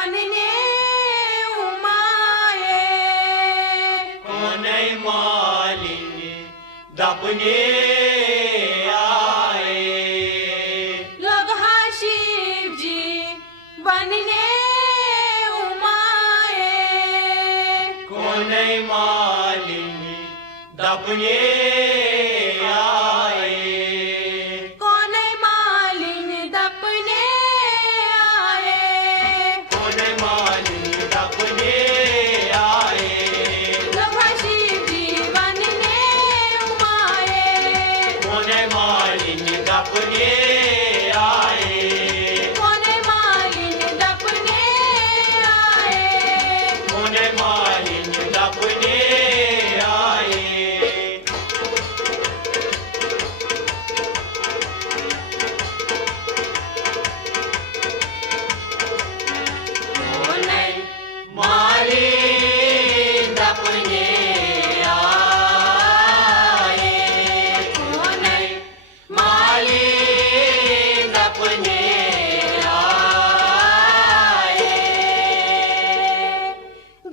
बनने उमाये कोनै मालिनी दपने आए लोग शिवजी बनने उमाये कोनै मालिनी दपने आए कौन मालिन दपने आए कोनै मालिनी दपने आए लोग शिवजी बनने उमाये कोनै मालिनी दपने आए कौन मालिन दपने आए कोनै मालिनी दपने आए कोनै मालिनी दपने आए कोनै मालिनी दपने आए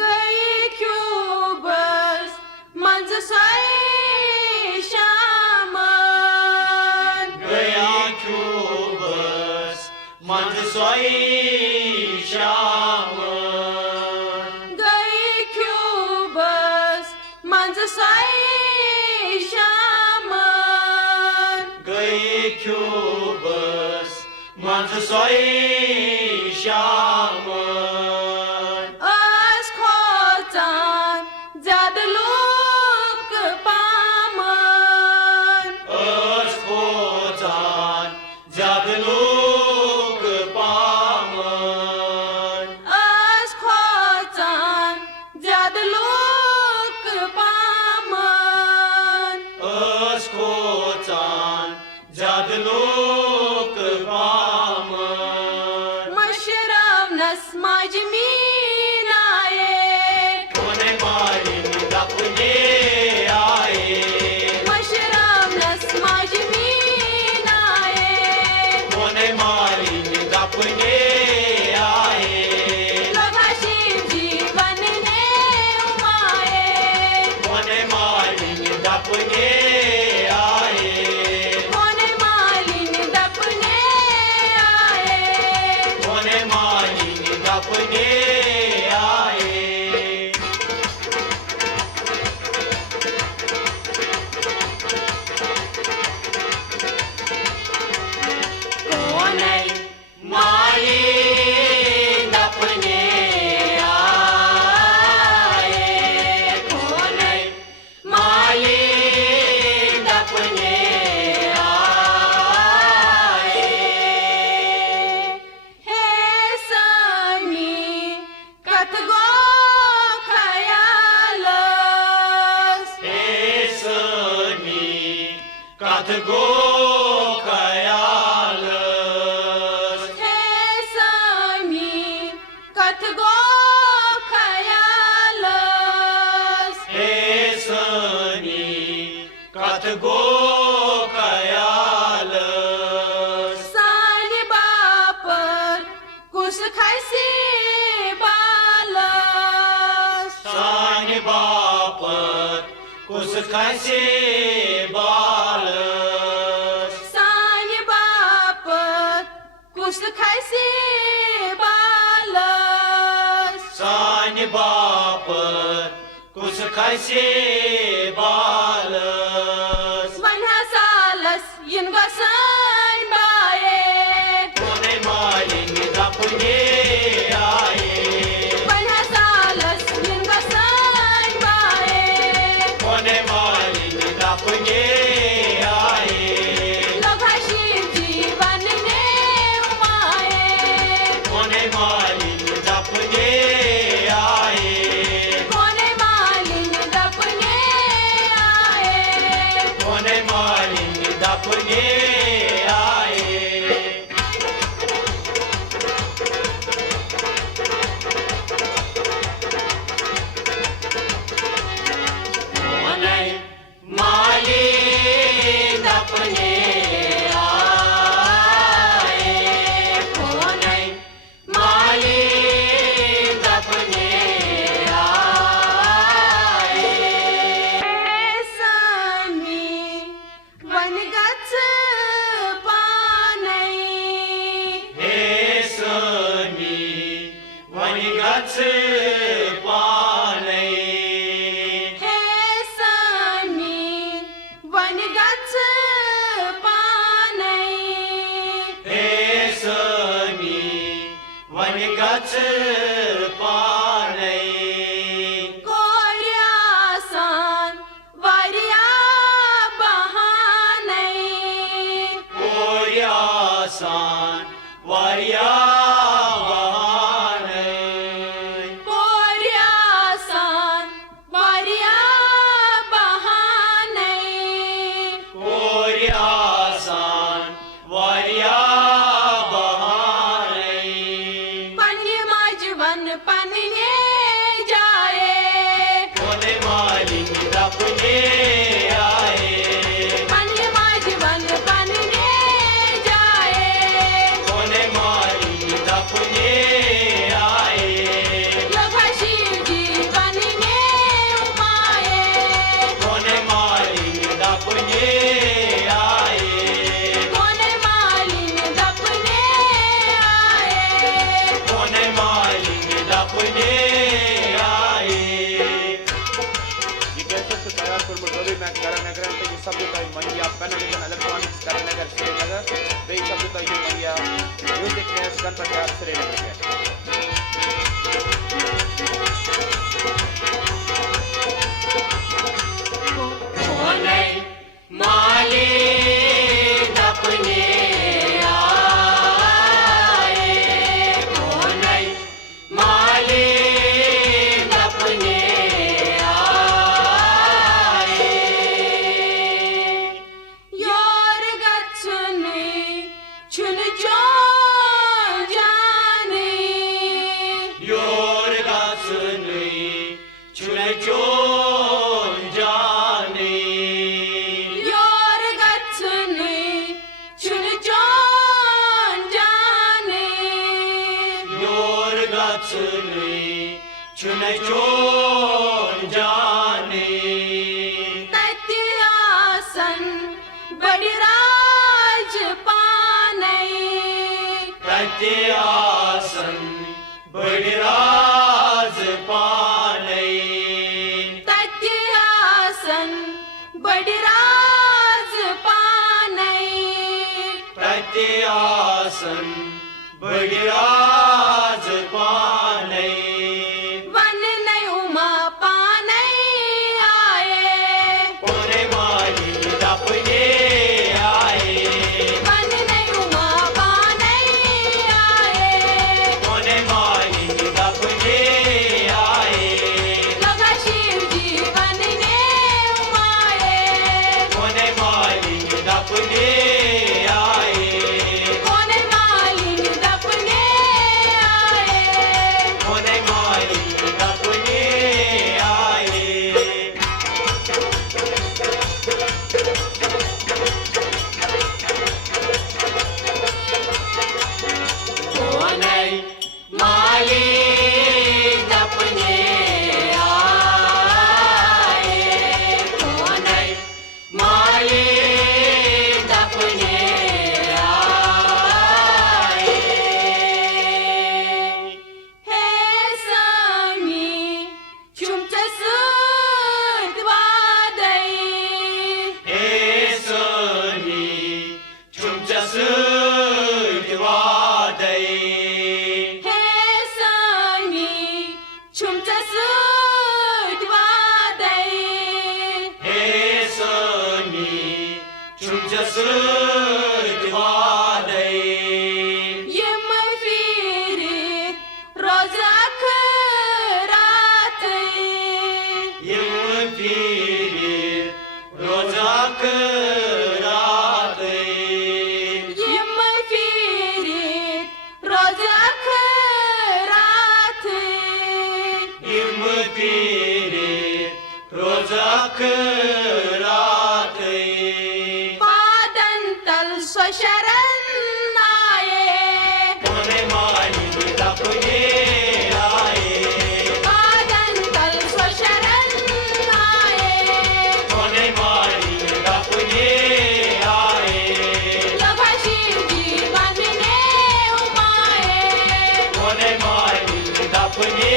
गई क्यों बस मंज साई शामन गया क्यूबस मंद सोई शाम गई क्यों बस मंज साई शामन गई क्यूबस मंद सोई शाम आज खोचान ज्यादा लोक पामन अस खोजान जद लोक पामन आज खोचान ज्यादा लोक पामन अस खोजान जद लोक पामन मशरम नस मजमीन आए कोनै मालिनी दपने आए मशरम नस मजमीन आए कोनै मालिनी दपने आए लोग शिवजी बनने उमाये कोनै मालिनी दपने आए कौन मालिन दपने आए कोनै मालिनी दपने आए कोनै मालिनी दपने आए कोनै मालिनी दपने आए हे सनी कत गो खयालस एसनी कथ गो खयालस हे सनी कत गो खयालस एसनी कथ गो खयालस सान बापर कुस खायसी बालस सान बापत कुस खसे बालस सान बापर कुस खायसी बालस सान बापत कुस खसे बालस वन्हा सालस इन गसन बाये कोनै मालिनी दपने आए वन्हा सालस इन गसन बाये कोनै मालिनी दपने आए लोग शिवजी बनने उमाये कोनै मालिनी दपने आए कौन मालिन दपने वनगच पानै हे समी वनगच पानै हे समी वनगच पानै कोर्यासान वार्या बहानै कोर्यासान वार्या बहानै कोर्यासान वार्या बहानै कोर्यासान वार्या बहानै पन्य माझवन पन्ने जाए कोने मालिक दपने आए पन्य माझवन पन्ने जाए कोने मालिक दपने आए लोघाशी जीवन ने उमाए कोने मालिक दपने आए कोने मालिन दपने आए कोने मालिक दपने आए ये कैसेट से तैयार फिल्म रवि मैक करानगर पे ये सब देता है मैया पैनाविजन इलेक्ट्रॉनिक्स करानगर श्रीनगर पे सब देता है मैया म्यूजिक में गणपति आर्ट श्रीनगर के कोने मालिक दपने आए कोने मालिक दपने आए योर गच्छने चुन जो जाने योर गासने चुने चोन जाने योर गच्छने चुन जो जाने योर गासने चुने चोन जाने तत्य आसन बड़ी राज पानै प्रत्यासन बड़राज पानै तत्य आसन बड़ी राज पानै प्रत्यासन बड़राज पानै वन नै उमा पानै आए कोने मालिक दपने आए वन नै उमा पानै आए कोने मालिक दपने आए लगा शिव जीवन ने उमाए कोने मालिक दपने आए कोने मालिन दपने आए कोने मालिक दपने आए कोने मालिक दपने आए कोने मालिक दपने आए हे समी चुमच सुद वादै हे सोनी तुमचस वादै हे समी चुमच सुद वादै हे सोनी तुमचस वादै यम फिरित रोजाक रातै यम फिर रोजाक रातै यम फिरित रोजाक रातै यम फिर रोजाक रातै पादंतल स्वशरण आए कोने मालिक दपने आए पादंतल स्वशरण आए कोने मालिक दपने आए लगा शिव जीवन ने उमाए कोने मालिक दपने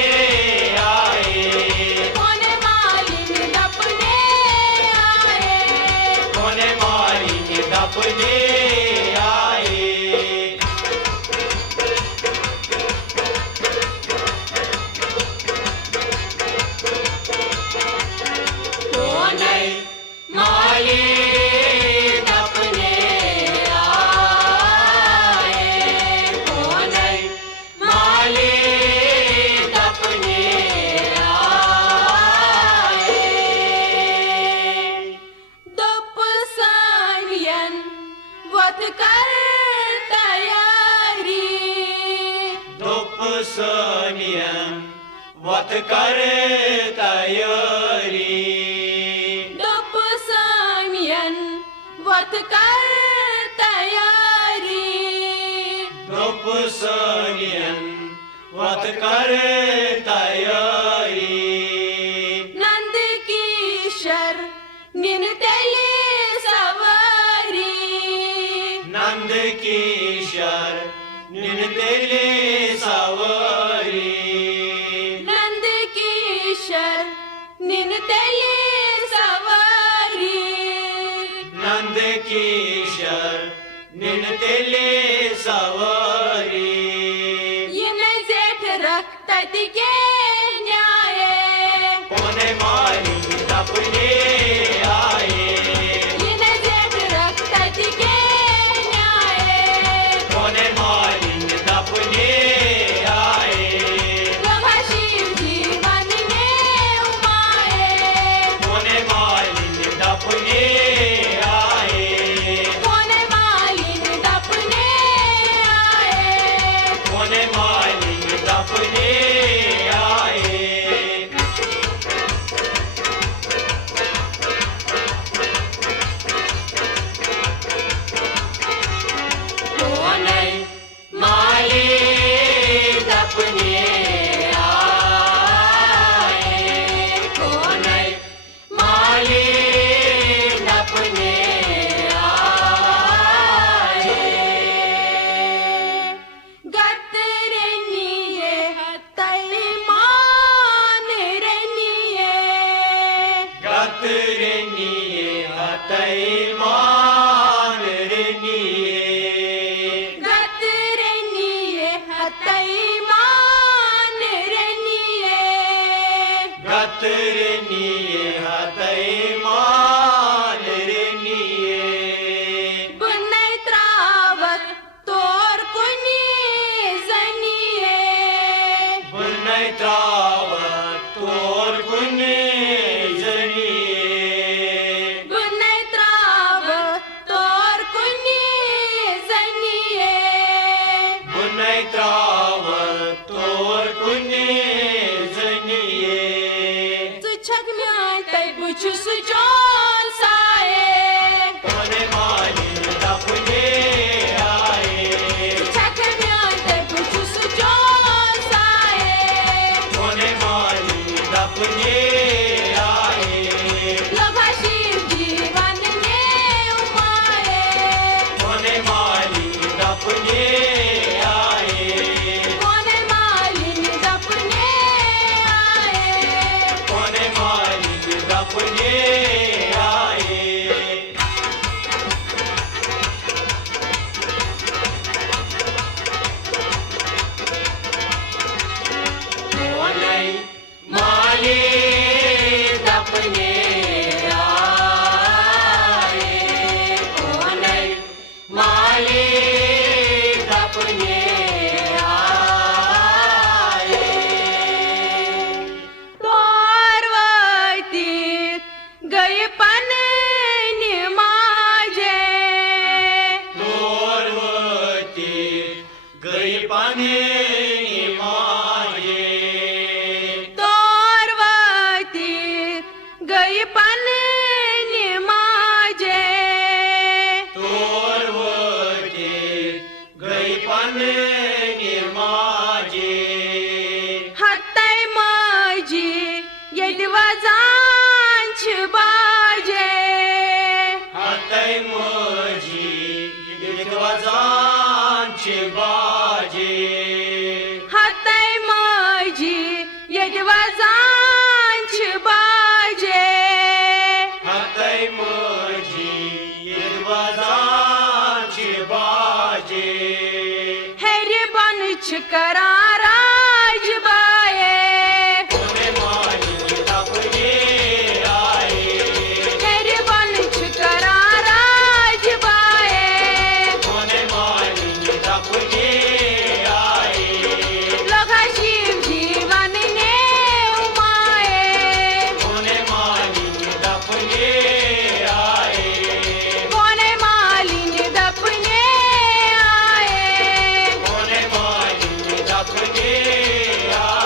डोपसनियन वत करे तयारी डोपसमियन वत कर तयारी डोपसनियन वत करे तयारी नंद किशोर निन तेली सवारी नंद किशोर निन तेले सावरी नंद किशोर निन तेली सवारी नंद किशोर निन तेले सावरी इन जेठ रखत के न्याय कोने मारी तपने आए इन जेठ रखत के न्याय कोने मारी तपने आए प्रभा शिव जीवन ने उमाए कोने मारी तपने आए कोने मालिन दपने आए कोने मारी तपने आए कोने माली तपने आए कोने माली तपने आए गतरनिये तैमान रनिये गतरनिये हतै मान रनिये गतरनिये तैमान रनिये गतरनिये हतै मान रनिये बुनै त्रावक तोर कुनी जनिये बुनै त्रावत तोर कुने जनिये बुनै त्रावक तोर कुनी जनिये बुनै त्रावत तोर कुने जनिये छु छक म्यान तै बुछु सुजोन साए कोने माली तपने आए छक म्यान तै बुछु सुजोन साए कोने माली तपने आए लोभा शिव जीवन ने उमाए कोने माली तपने आए कोने मालिन दपने आए कोने माली तपने आए कोने माली तपने आए कोने माली तपने आए तोरवती गई पन निमाजे तोरवती गई पाने माये तोरवती गई पन निमाजे तोरवती गई पाने निर्माजे हत्तै माझी यदवजांच बाजे हातै मजी दिग्वजांचे बाजे हत्तै माझी यदवजांच बाजे हातै मजी दिग्वजांचे बाजे हेरे बनच करा राजबाये कोने माली तपने आए हेरे बनच करा राजबाये कोने माली तपने आए लोघा शिव जीवन ने उमाए कोने माली तपने आए कोने मालिन दपने आए कोने माली तपने आए